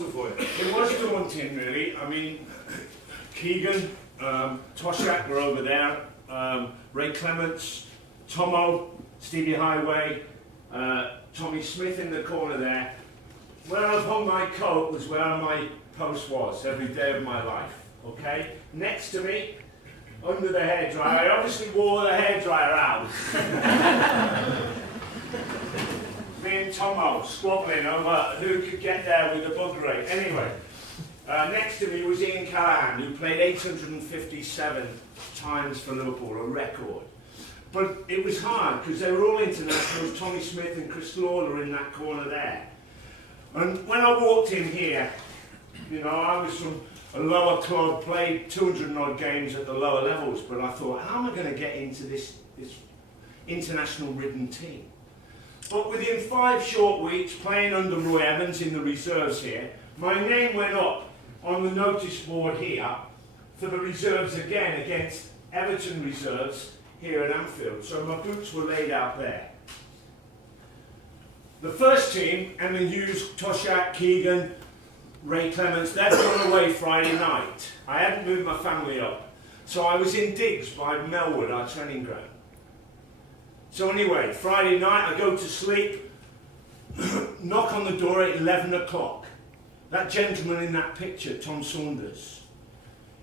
photo for you. It was daunting, really. I mean, Keegan, Toshak were over there, Ray Clements, Tomo, Stevie Highway, Tommy Smith in the corner there. Where I hung my coat was where my post was every day of my life, okay? Next to me, under the hairdryer, I obviously wore the hairdryer out. Me and Tomo squabbling over who could get there with the bug rate. Anyway, next to me was Ian Callahan, who played 857 times for Liverpool, a record. But it was hard because they were all internationals, Tommy Smith and Chris Lawler in that corner there. And when I walked in here, you know, I was from a lower club, played 200 and odd games at the lower levels, but I thought, how am I going to get into this international ridden team? But within 5 short weeks, playing under Roy Evans in the reserves here, my name went up on the notice board here for the reserves again against Everton reserves here at Anfield. So my boots were laid out there. The first team, Emma Hughes, Toshak, Keegan, Ray Clements, they'd gone away Friday night. I hadn't moved my family up. So I was in digs by Melwood, our training ground. So anyway, Friday night I go to sleep, knock on the door at 11 o'clock. That gentleman in that picture, Tom Saunders,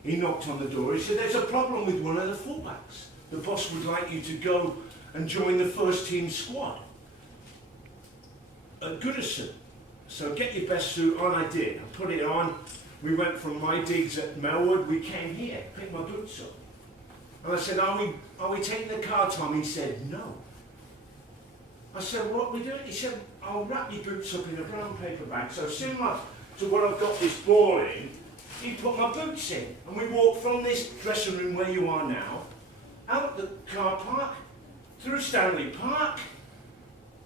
he knocked on the door. He said, there's a problem with one of the fullbacks. The boss would like you to go and join the first team squad at Goodison. So get your best suit on. I did. I put it on. We went from my digs at Melwood. We came here, picked my boots up. And I said, are we taking the car, Tom? He said, no. I said, what are we doing? He said, I'll wrap your boots up in a brown paper bag. So similar to what I've got this ball in, he put my boots in. And we walked from this dressing room where you are now, out the car park, through Stanley Park,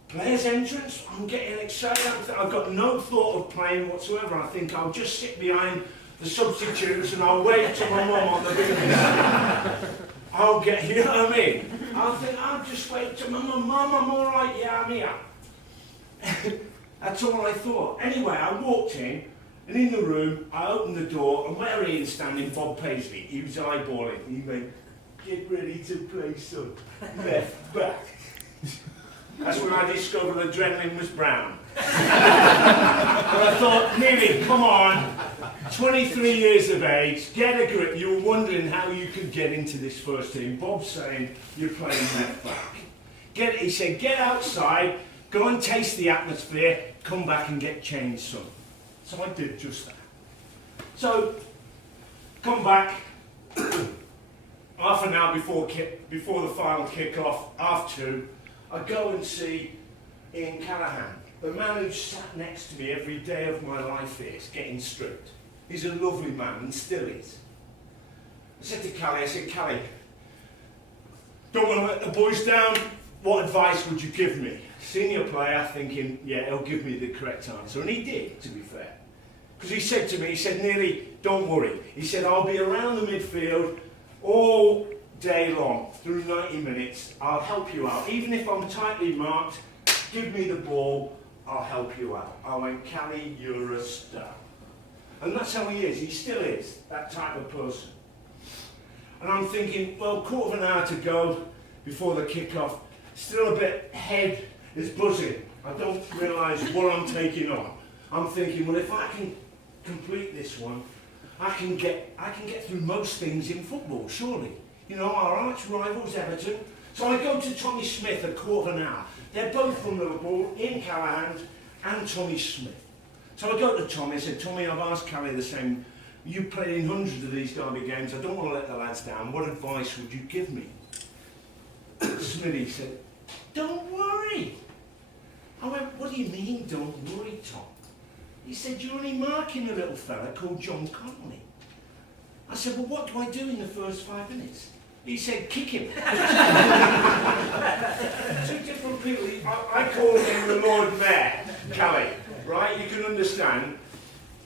players' entrance. I'm getting excited. I've got no thought of playing whatsoever. I think I'll just sit behind the substitutes and I'll wave to my mum on the beach. I'll get, you know what I mean? I'll just wave to my mum, Mum, I'm all right, yeah, I'm here. That's all I thought. Anyway, I walked in, and in the room, I opened the door, and where Ian's standing, Bob Paisley, he was eyeballing. He went, get ready to play, son. Left back. That's when I discovered adrenaline was brown. But I thought, Neal, come on, 23 years of age, get a grip. You were wondering how you could get into this first team. Bob's saying, you're playing left back. He said, get outside, go and taste the atmosphere, come back and get changed, son. So I did just that. So, come back, half an hour before the final kick-off, 2:30, I go and see Ian Callahan, the man who sat next to me every day of my life here, getting stripped. He's a lovely man and still is. I said to Callie, don't want to let the boys down, what advice would you give me? Senior player thinking, yeah, he'll give me the correct answer, and he did, to be fair. Because he said to me, Neal, don't worry. He said, I'll be around the midfield all day long, through 90 minutes, I'll help you out. Even if I'm tightly marked, give me the ball, I'll help you out. I went, Callie, you're a star. And that's how he is, he still is, that type of person. And I'm thinking, well, quarter of an hour to go before the kick-off, still a bit, head is buzzing. I don't realise what I'm taking on. I'm thinking, well, if I can complete this one, I can get through most things in football, surely. You know, our arch rivals, Everton. So I go to Tommy Smith a quarter of an hour. They're both from Liverpool, Ian Callahan and Tommy Smith. So I go to Tommy, I said, Tommy, I've asked Callie the same. You played in hundreds of these derby games, I don't want to let the lads down. What advice would you give me? Smithy said, don't worry. I went, what do you mean, don't worry, Tom? He said, you're only marking a little fella called John Connolly. I said, well, what do I do in the first 5 minutes? He said, kick him. Two different people. I call him the Lord Mayor, Callie, right? You can understand.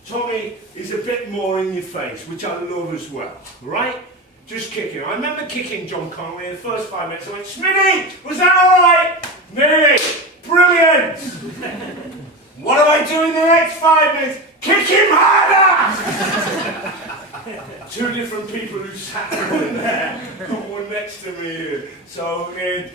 Tommy is a bit more in your face, which I love as well, right? Just kicking. I remember kicking John Connolly in the first 5 minutes. I went, Smitty, was that all right? Me, brilliant. What do I do in the next 5 minutes? kick him harder! Two different people who sat one there and one next to me here. So it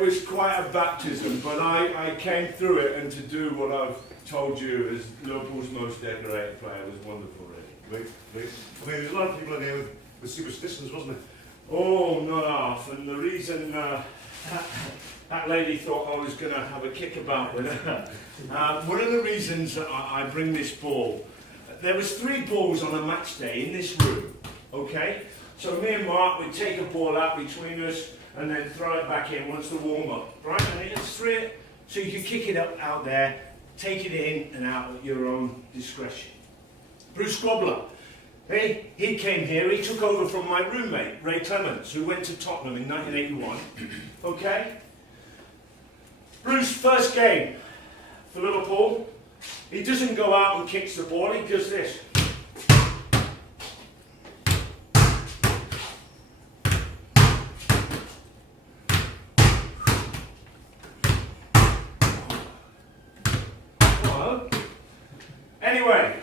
was quite a baptism, but I came through it, and to do what I've told you as Liverpool's most decorated player was wonderful, really. I mean, there's a lot of people in here with superstitions, wasn't there? Oh, not half. And the reason that lady thought I was going to have a kickabout with her, one of the reasons that I bring this ball, there was 3 balls on a match day in this room, okay? So me and Mark would take a ball out between us and then throw it back in once the warm-up, right? And it's 3, so you can kick it up out there, take it in and out at your own discretion. Bruce Grobbler, he came here, he took over from my roommate, Ray Clements, who went to Tottenham in 1981, okay? Bruce, first game for Liverpool, he doesn't go out and kicks the ball, he does this. Well, anyway,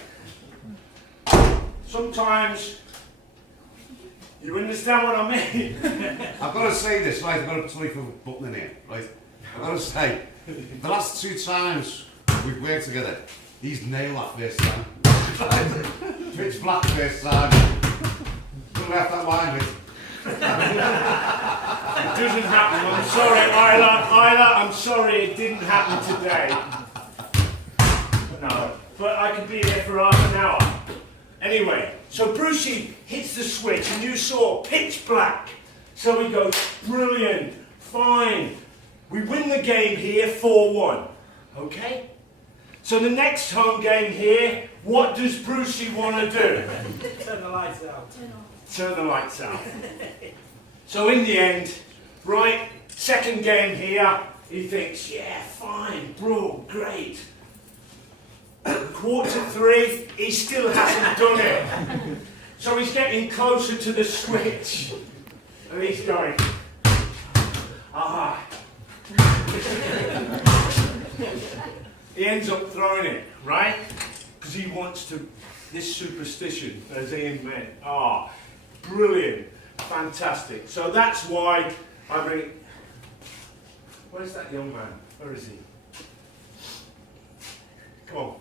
sometimes you understand what I mean. I've got to say this, right? I've got to tell you for button in here, right? I've got to say, the last 2 times we've worked together, he's nailed that first time. Pitch black first time. Couldn't have that wine with. It doesn't happen, I'm sorry, Isla, I'm sorry it didn't happen today. No, but I could be here for half an hour. Anyway, so Brucey hits the switch and you saw pitch black. So he goes, brilliant, fine. We win the game here 4-1, okay? So the next home game here, what does Brucey want to do? Turn the lights out. Turn the lights out. So in the end, right, second game here, he thinks, yeah, fine, bro, great. 2:45, he still hasn't done it. So he's getting closer to the switch. And he's going, ah. He ends up throwing it, right? Because he wants to, this superstition, as Ian meant. Ah, brilliant, fantastic. So that's why I bring, where's that young man? Where is he? Come on.